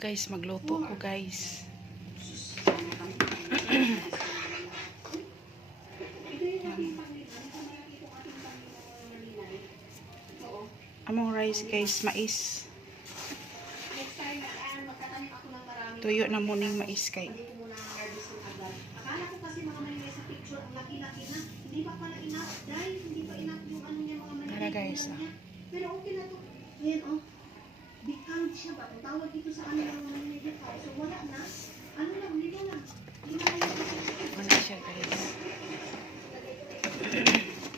Guys, magluto ko guys. Among rice guys, mais. Tuyo na muning mais kay. Akala ko kasi mga may sa picture ang laki-laki na. Hindi pa pala enough, dahil hindi pa enough yung ano niya mga Tara guys, Pero okay na to. Ngayon oh. Bicount siya ba? Ang tawag dito sa kanila mga may bicount. So wala na. Ano lang, hindi ko lang. Hindi na kayo. Wala siya guys.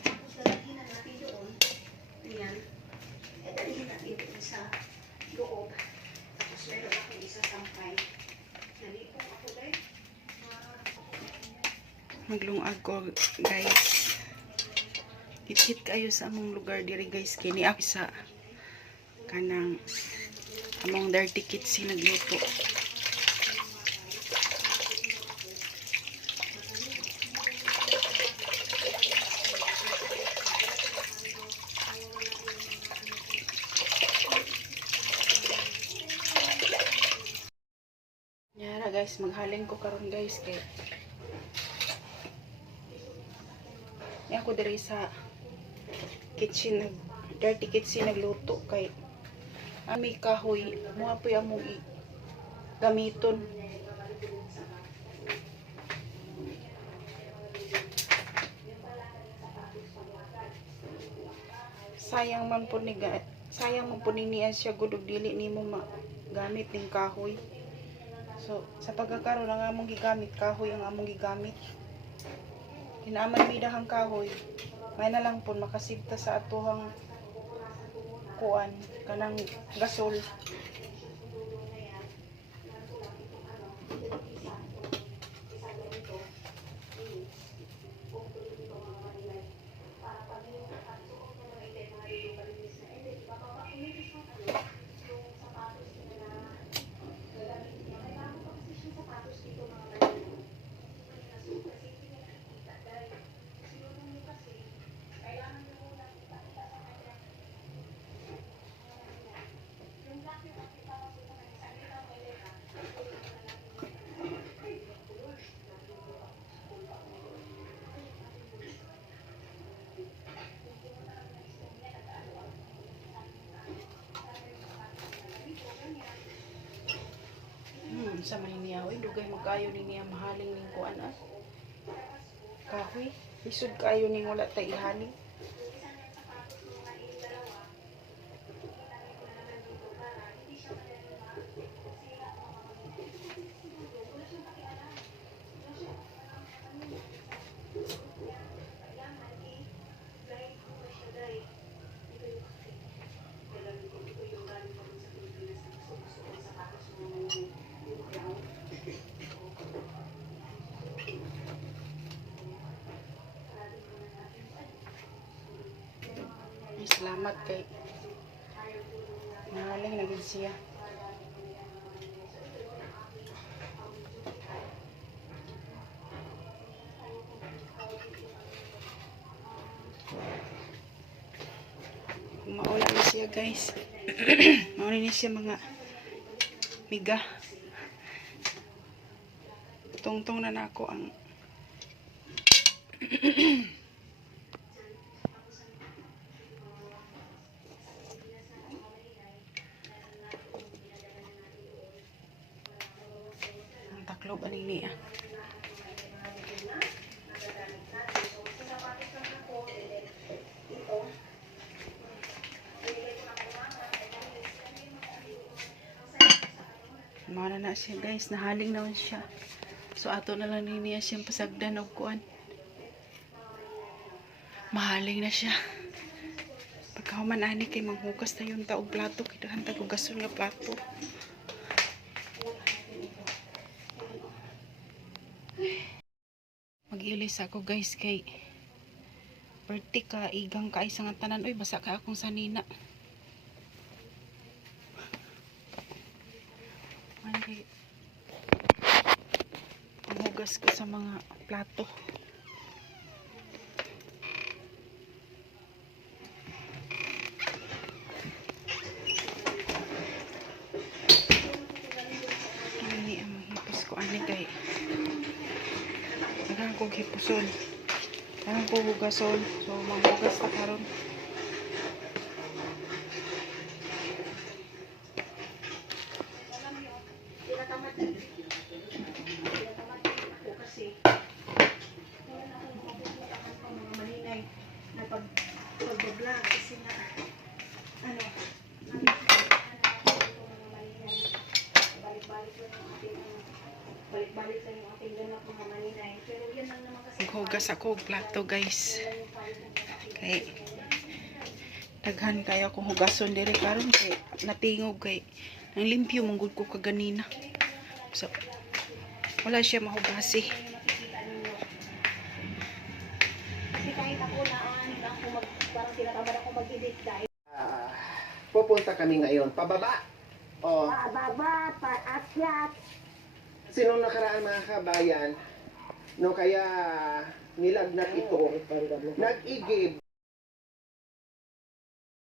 Tapos lalagyan na natin doon. Ayan. E dalhin natin doon sa loob. Tapos meron akong isa sampay. Nalipong ako dahil. Maglungag ko guys. Hit kayo sa among lugar diri guys. Kini ako sa kanang among dirty kids nagluto. Yara guys, maghaling ko karon guys kay ni ako diri sa kitchen dirty kitchen nagluto kay ami kahoy mo apoy among gamiton. Sayang man po ni niya siya gudog dili nimo magamit ning kahoy. So sa pagkakaroon ang among gigamit kahoy ang among gigamit. Hinaaman midahang kahoy. May na lang po makasibta sa atuhang kuan kanang gasol. Sa Maniniaw, dugay magkayo ni niya mahaling ning kuan kahoy. Isud kayo ning wala tay ihaling. Salamat kay mahaling na gid siya. Maula na siya guys. Maula na siya mga miga. Tungtong na nako ang taklob ani niya. Mara na siya guys, nahaling naman siya. So ato na lang niya siyang pasagdan og kuan. Mahaling na siya. Pagkahuman ani kay manghugas ta yung taog plato, kay daghan ta og gasol nga plato. Mag-ilis ako guys kay perti ka igang kaisa nga tanan. Uy, basa ka akong sanina. Mandi panghugas ko sa mga plato. kay daghang kong hipuson. Daghang ko hugason. So manghugas ta karon. Tinatamad din. Tinatamad din ako kasi kaya na ako mapupuntahan pa mga malinay na pag-vlog kasi nga ano balik-balik lang yung ating balik-balik lang yung ating ganap mga malinay. Pero yan lang naman kasi Maghugas ako og plato guys. Kay daghan kaya akong hugason diri karon kay natingog kay nang limpyo manggod ko kaganina. So wala siya mahugasi. kasi kahit ako na ako parang tinatamad ako mag-edit dahil Pupunta kami ngayon. Pababa. O, baba, paakyat. sinong nakaraan mga kabayan, no kaya nilagnat ito, nag-igib